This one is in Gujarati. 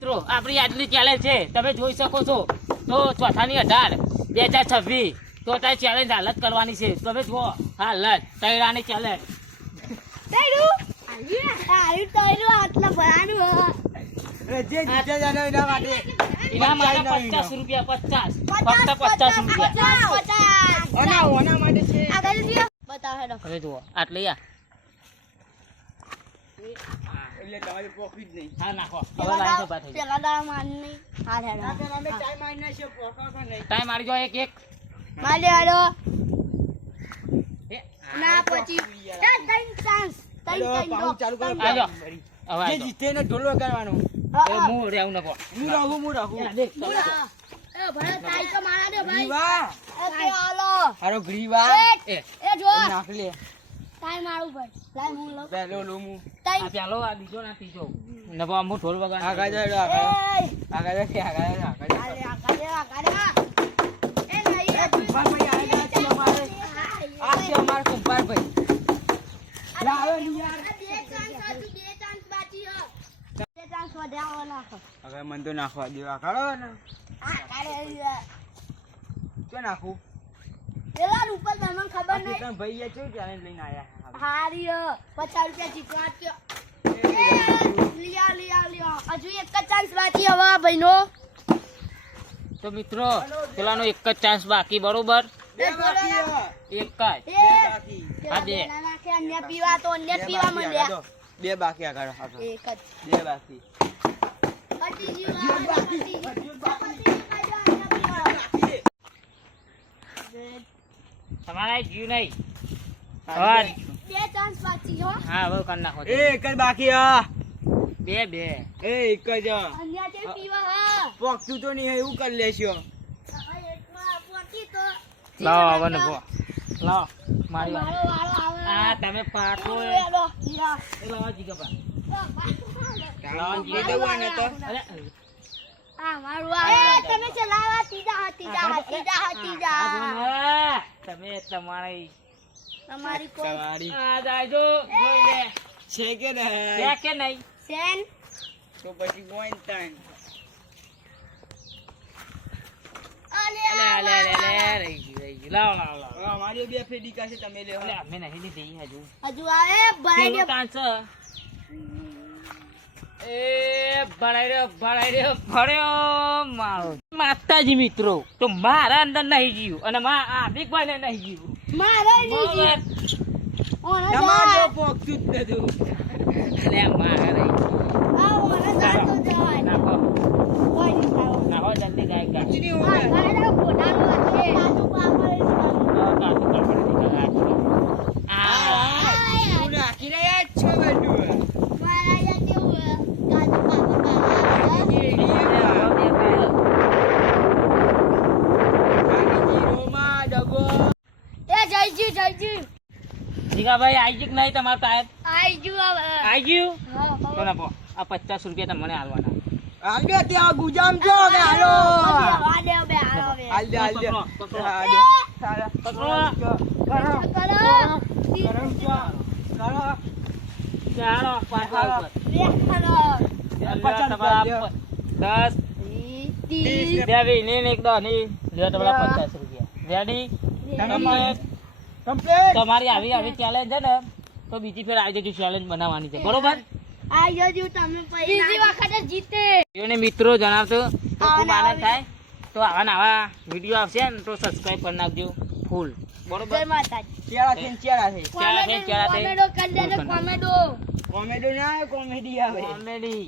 મિત્રો આપણી આજની ચેલેન્જ છે તમે જોઈ શકો છો તો ચોથાની 18 2026 તો તારી ચેલેન્જ હાલત કરવાની છે તમે જુઓ હાલત તૈરાની ચેલેન્જ એના માટે 50 રૂપિયા 50 ફક્ત 50 રૂપિયા હવે જુઓ આટલી એટલે તમારી પોકી જ નહીં. હા નાખો હવે લાઈન તો બાદ થઈ ગઈ. ટાઈમ મારી જો એક એક પાઉં ચાલુ કરો. આજો હવે જે આજો જીતે એને ઢોલ વગાડવાનો. એ હું રેવું નકો હું રાખું. દેખ ગ્રીવા. હારો ગ્રીવા. એ નાખ લે. પેલો લોમું. આ પેલો આ બીજો ના ત્રીજો નવો આમ ઢોલ વગાડ આગળ જાઓ, આગળ જાઓ, આગળ જાઓ. એ કુંભારભાઈ આવ્યા છે અમારે. આ છે અમારા કુંભારભાઈ. લાવો ને યાર. હવે મન તો નાખવા દેવા કાઢો ને. શું નાખું? આ કેટલા ભાઈ છે challenge લઈને આયા. તો મિત્રો પેલાનો એક જ ચાન્સ બાકી બરોબર બે બાકી હે. એક જ બે બાકી. હા બે બે બાકી આગળ આગળ. બે બાકી. તમારા જીવ નહીં હા હવે કરી નાખો એક જ બાકી હા. બે બે એક જ પોકતું તો નહીં એવું કરી લેશો. લાવો હવે નભો લાવો મારી વાત આ તમે પાકો એ લાવો જીગા લાવો જીગા દેવું ને તો. અરે તમે તમારી તમારી આ જાયજો જોઈ લે છે કે છે નહીં? કે નહીં તો પછી કોઈ તાન. અલે અલે અલે અલે રહી ગયું લાવો લાવો લાવો હવે અમારી બે ફેડિકા છે તમે લેવો. અલે અમે નહીં લીધી હજુ હજુ આવે પેલો ચાન્સ એ ભરાઈ રહ્યો મારો માતાજી મિત્રો તો મારા અંદર નહીં જીવ અને હાર્દિકભાઈ ને નહીં જીવ મારે બરોબર? તમારે પોકતું જ નતું. અલે મારા નહીં નાખો નાખો જલ્દી ગાય ગાય ચીની હું ગાય. તું નાખી રહ્યા જ છો બધું. જીરોમાં ડગો. જીગાભાઈ આઈ ગયું કે નહીં તમારું ટાયર આઈ ગયું તો ના આ 50 રૂપિયા તમને હાલવાના હાલ દે ત્યાં ગુજામ છો કે હાલો. હાલ દે હાલ દે. પકડો, પકડો. હાલ દે. પકડો. કરો. ચાલો પાછા ઉપર પચાસ તમારા રૂપિયા 10 દેવી ને એક દો ની લ્યો તમારા 50 રૂપિયા રેડી કમ્પ્લીટ. તમારી આવી આવી ચેલેન્જ છે ને તો બીજી ફેર આવી જજો ચેલેન્જ બનાવવાની છે બરોબર એને મિત્રો જણાવતો તો ખૂબ આનંદ થાય તો આવા ને આવા વિડીયો આવશે ને તો સબસ્ક્રાઇબ કરી નાખજો ફૂલ બરોબર ચેરા છે ચેરા છે. ચેરા છે ચેરા છે કોમેડી ના આવે કોમેડી આવે. કોમેડી